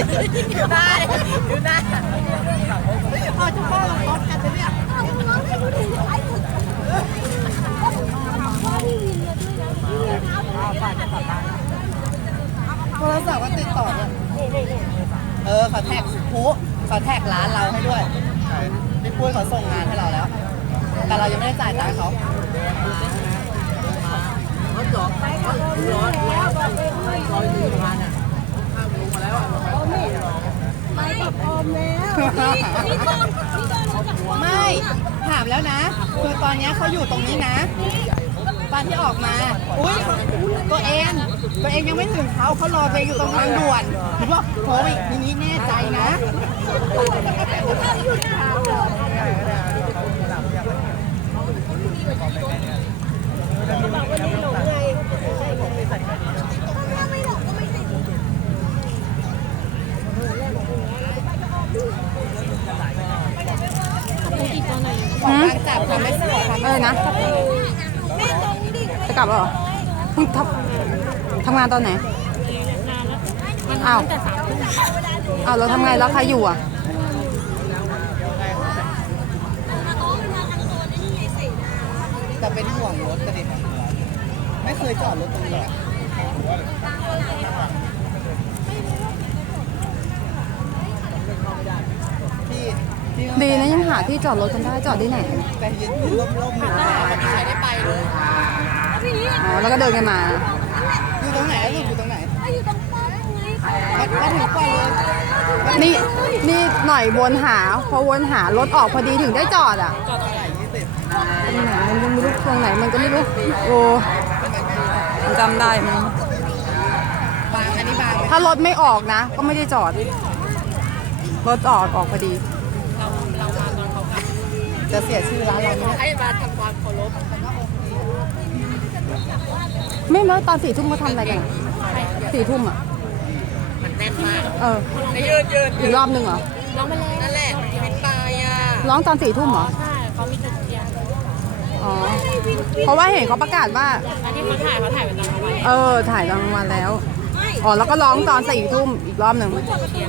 ดูหน้าดิดูหน้าพ่อจะพ่อลงรถกันเลยเนี่ยโทรศัพท์ก็ติดต่อด้วยเออเขาแท็กพุเขาแท็กร้านเราให้ด้วยพี่ปุ้ยเขาส่งงานให้เราแล้ว แต่เรายังไม่ได้จ่ายตังค์เขาเขาจอดเขาร้อนร้อนร้อนอยู่ประมาณน่ะข้ามลงมาแล้ว ไม่ถามแล้วนะคือตอนเนี้ยเขาอยู่ตรงนี้นะ ตอนที่ออกมา อุ้ยตัวเองตัวเองยังไม่ถึงเขาเขารอตัวเองอยู่ตรงทางด่วนหรือว่าโค้อีกทีนี้แน่ใจนะของบาง จับทำไม่สวยทำเออนะจะกลับแล้วเหรอเพิ่งทำทำงานตอนไหนอ้าวอ้าวเราทำไงแล้วใครอยู่อะแต่เป็นห่วงรถกระเด็นไม่เคยจอดรถตรงนี้อะที่ที่ดีนะยัง หาที่จอดรถกันได้จอดที่ไหนแต่ยืนร่มร่มๆอยู่ไม่มีใครได้ไปเลยอ๋อแล้วก็เดินกันมา อยู่ตรงไหนอะลูกอยู่ตรงไหนมามาถึงก่อนเลยนี่นี่หน่อยวนหาพอวนหารถออกพอดีถึงได้จอดอะจอดตรงไหนยี่สิบตรงไหนมันยังไม่รู้ตรงไหนมันก็ไม่รู้โอ้มันจำได้มันบางอันนี้บางไหมถ้ารถไม่ออกนะ ก็ไม่ได้จอด รถออกออกพอดี จะเสียชื่อร้านเราไหมให้มาทำความเคารพไม่แล้วตอนสี่ทุ่มเขาทำอะไรกันอะสี่ทุ่มอะ มันแน่นมากเออยืนยืนอีกรอบหนึ่งเหรอนั่นแหละเป็นตายอะร้องตอนสี่ทุ่มเหรอ ใช่เขามีจุดเทียนอ๋อ เพราะว่าเห็นเขาประกาศว่า อันที่เขาถ่ายเขาถ่ายเป็นตอนกลางวันเออ ถ่ายรางวัลแล้ว อ๋อ แล้วก็ร้องตอนสี่ทุ่มอีกรอบหนึ่งเทียน